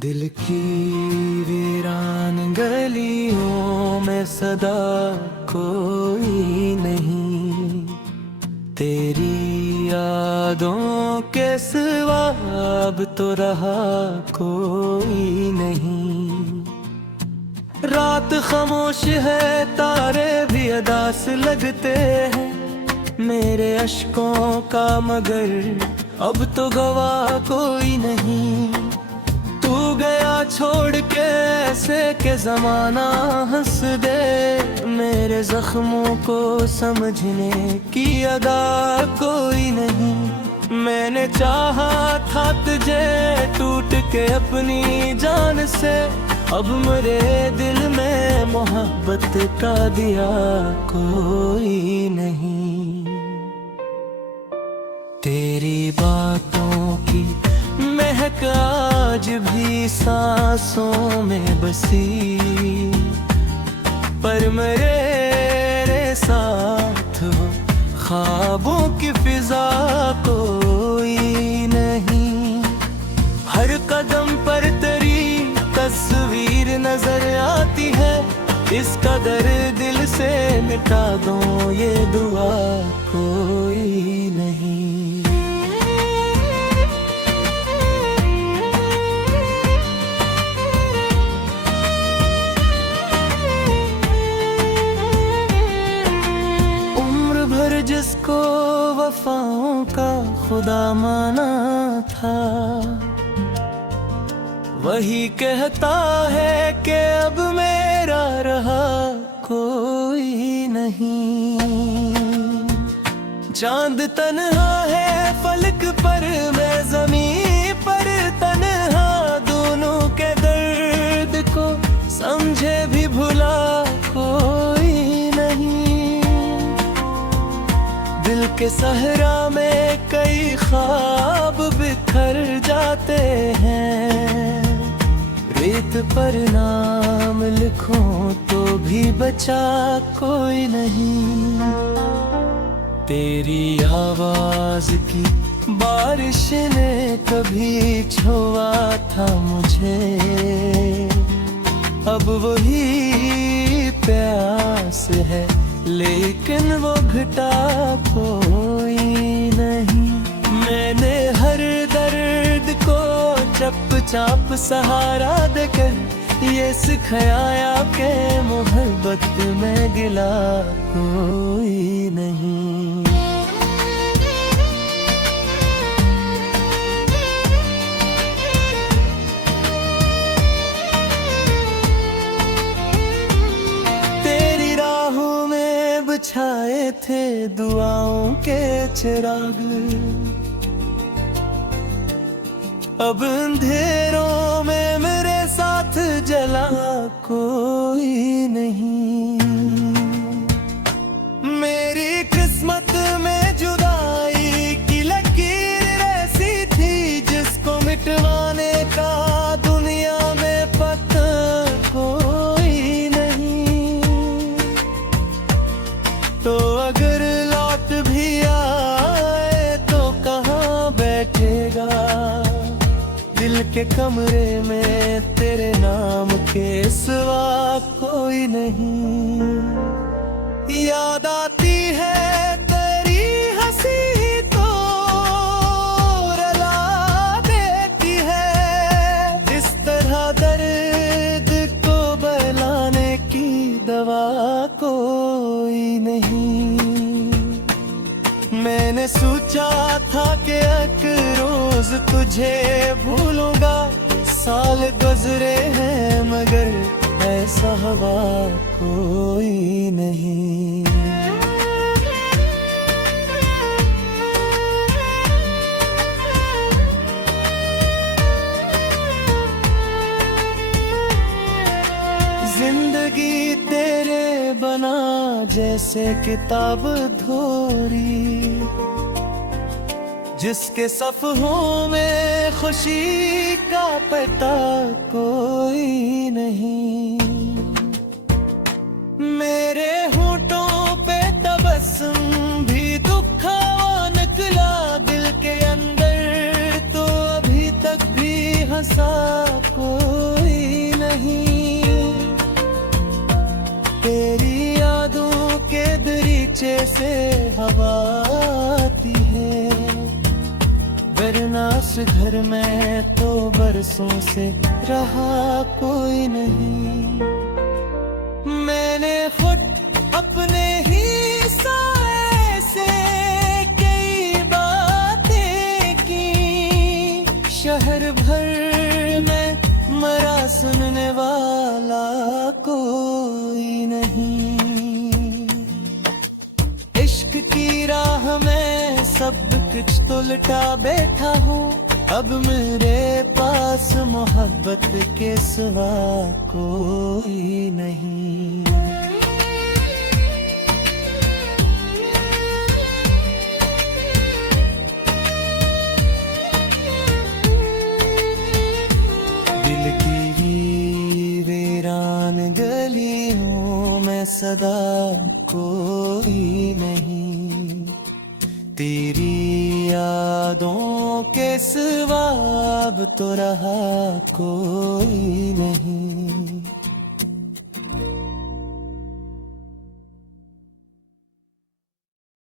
दिल की वीरान गलियों में सदा कोई नहीं, तेरी यादों के सिवा अब तो रहा कोई नहीं। रात खामोश है, तारे भी अदास लगते हैं मेरे अश्कों का, मगर अब तो गवाह कोई नहीं। तू गया छोड़ के ऐसे के ज़माना हंस दे, मेरे जख्मों को समझने की अदा कोई नहीं। मैंने चाहा था तुझे टूट के अपनी जान से, अब मेरे दिल में मोहब्बत का दिया कोई नहीं। तेरी बातों की महक आज भी सांसों में बसी, पर मेरे साथ वो ख्वाबों की फिजा कोई नहीं। हर कदम पर तेरी तस्वीर नजर आती है, इस कदर दिल से मिटा दूं ये दुआ कोई नहीं। जिसको वफाओं का खुदा माना था, वही कहता है कि अब मेरा रहा कोई नहीं। चांद तन्हा है फलक पर, मैं ज़मीं पर तन्हा, दोनों के दर्द को समझे भी भुला कोई नहीं। दिल के सहरा में कई ख्वाब बिखर जाते हैं, रेत पर नाम लिखूं तो भी बचा कोई नहीं। तेरी आवाज की बारिश ने कभी छुआ था मुझे, अब वही प्यास है लेकिन वो घटा कोई नहीं। मैंने हर दर्द को चुपचाप सहारा देकर ये सिखाया कि मोहब्बत में गिला कोई नहीं। छाए थे दुआओं के चिराग, अब अंधेरों में मेरे साथ जला कोई नहीं। मेरी किस्मत में जुदाई की लकीर ऐसी थी, जिसको मिटवाने का दुनिया में पता कोई नहीं। तो अगर लौट भी आए तो कहाँ बैठेगा, दिल के कमरे में तेरे नाम के सिवा कोई नहीं। याद आती है तेरी हंसी तो रुला देती है, इस तरह दर्द को बहलाने की दवा कोई नहीं। मैंने सोचा था कि एक रोज तुझे भूलूंगा, साल गुजरे हैं मगर ऐसा हवा कोई नहीं। जिंदगी तेरे बना जैसे किताब धोरी, जिसके सफ़हों में खुशी का पता कोई नहीं। मेरे होठों पे तबस्सुम भी दुखा निकला, दिल के अंदर तो अभी तक भी सा कोई नहीं। तेरी यादों के दरीचे से हवा आती है, वरना इस घर में तो बरसों से रहा कोई नहीं। मैंने खुद अपने ही साए से कई बातें की, शहर भर में मरा सुनने वाला कोई नहीं। इश्क की राह में सब कुछ तो लुटा बैठा हूँ, अब मेरे पास मोहब्बत के सिवा कोई नहीं। दिल की वीरान गली हूँ मैं सदा, कोई नहीं। तेरी यादों के सिवा अब तो रहा कोई नहीं।